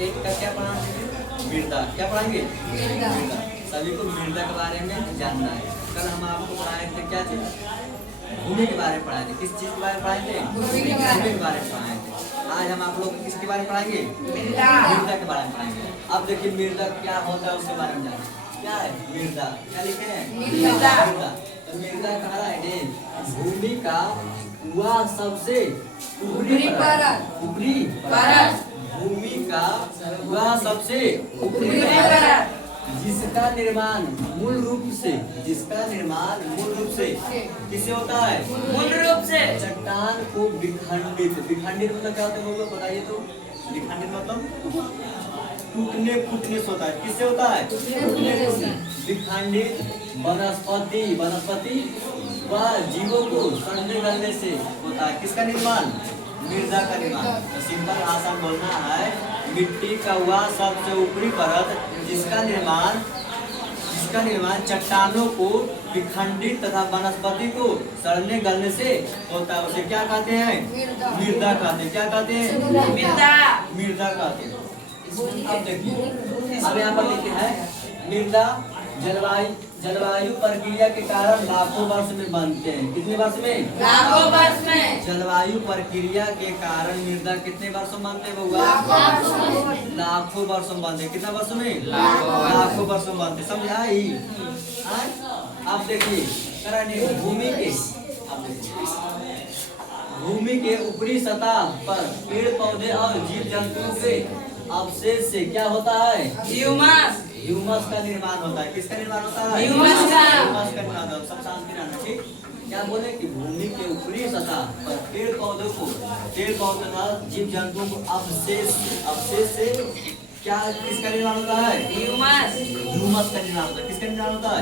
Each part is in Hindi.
एक का क्या पढ़ाएंगे? मृदा। क्या पढ़ाएंगे? मृदा। सभी को मृदा के बारे में जानना है। कल हम आपको पढ़ाए थे क्या चीज? भूमि के बारे में पढ़ाए थे। किस चीज के बारे में पढ़ाए थे? भूमि के बारे में पढ़ाए थे। आज हम आप लोग किसके बारे में पढ़ाएंगे? मृदा के बारे में पढ़ाएंगे। अब देखिए मृदा क्या होता है उसके बारे में जाना। क्या है मृदा? क्या लिखे हैं? मृदा। तो मृदा कह रहा है भूमि का वह सबसे ऊपरी परत भूमि का वह सबसे ऊपरी परत जिसका निर्माण मूल रूप से किससे होता है? मूल रूप से चट्टान को विखंडित मतलब क्या होता है? बताइए तो। विखंडित मतलब टूटने फूटने से होता है। किससे होता है? विखंडित वनस्पति व जीवों को सड़ने गलने से होता है। किसका निर्माण? मृदा का निर्माण। तो सिंपल भाषा में बोलना है मिट्टी का वह सबसे ऊपरी परत जिसका निर्माण चट्टानों को विखंडित तथा वनस्पति को सड़ने गलने से होता है। उसे क्या कहते हैं? मृदा कहते हैं। क्या कहते हैं? मृदा कहते हैं। अब देखिए अब यहाँ पर लिखे हैं मृदा जलवायु प्रक्रिया के कारण लाखों वर्ष में बनते हैं। कितने वर्ष में? लाखों वर्ष में। जलवायु प्रक्रिया के कारण मृदा कितने वर्षों में बनते हैं? लाखों वर्षों में बनते हैं। कितना वर्षों में? लाखों वर्षों में बनते। समझा ही? आप देखिए भूमि के ऊपरी सतह पर पेड़ पौधे और जीव जंतुओं के अवशेष से क्या होता है? ह्यूमस का निर्माण होता है। किसका निर्माण होता है? ह्यूमस का निर्माण होता है। सब शांति रहना। ठीक। क्या बोले कि भूमि के ऊपरी सतह पर पेड़ पौधे जीव जंतुओं को अवशेष से क्या किसका निर्माण होता है? ह्यूमस का निर्माण होता है। किसका निर्माण होता है?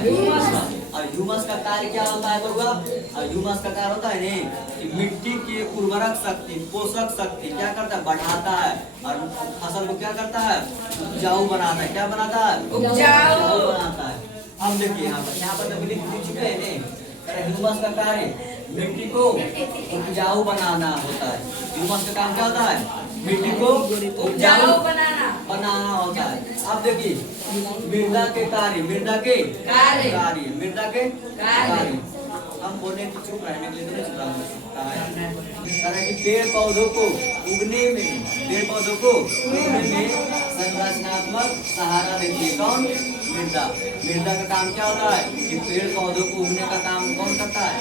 और ह्यूमस का कार्य क्या होता है? ह्यूमस का कार्य होता है कि मिट्टी की उर्वरक शक्ति पोषक शक्ति क्या करता है? बढ़ाता है और फसल को क्या करता है? उपजाऊ बनाता है। क्या बनाता है? उपजाऊ बनाता है। अब देखिए यहाँ पर जब लिख चुके हैं ह्यूमस का कार्य मिट्टी को उपजाऊ बनाना होता है। ह्यूमस का काम क्या होता है? मिट्टी को उपजाऊ बनाना होता है। अब देखिए मृदा के कार्य हम बोले कि चुप रहने के लिए तो नहीं कि पेड़ पौधों को उगने में संरचनात्मक सहारा देती है। कौन? मृदा का काम क्या होता है कि पेड़ पौधों को उगने का काम कौन करता है?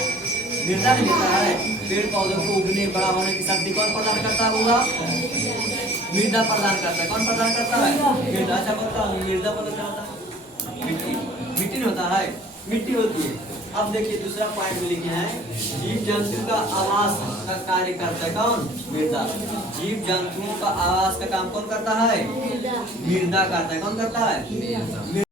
मृदा नहीं देता है। पेड़ पौधों को उगने बड़ा होने की शक्ति कौन प्रदान करता होगा? मृदा प्रदान करता है। कौन प्रदान करता है? मृदा। अच्छा बताओ मृदा पर क्या होता है? मिट्टी होता है। मिट्टी होती है। अब देखिए दूसरा पॉइंट में लिखे हैं जीव जंतु का आवास का कार्य करता है। कौन? मृदा। जीव जंतुओं का आवास का काम कौन करता है? मृदा करता है। कौन करता है?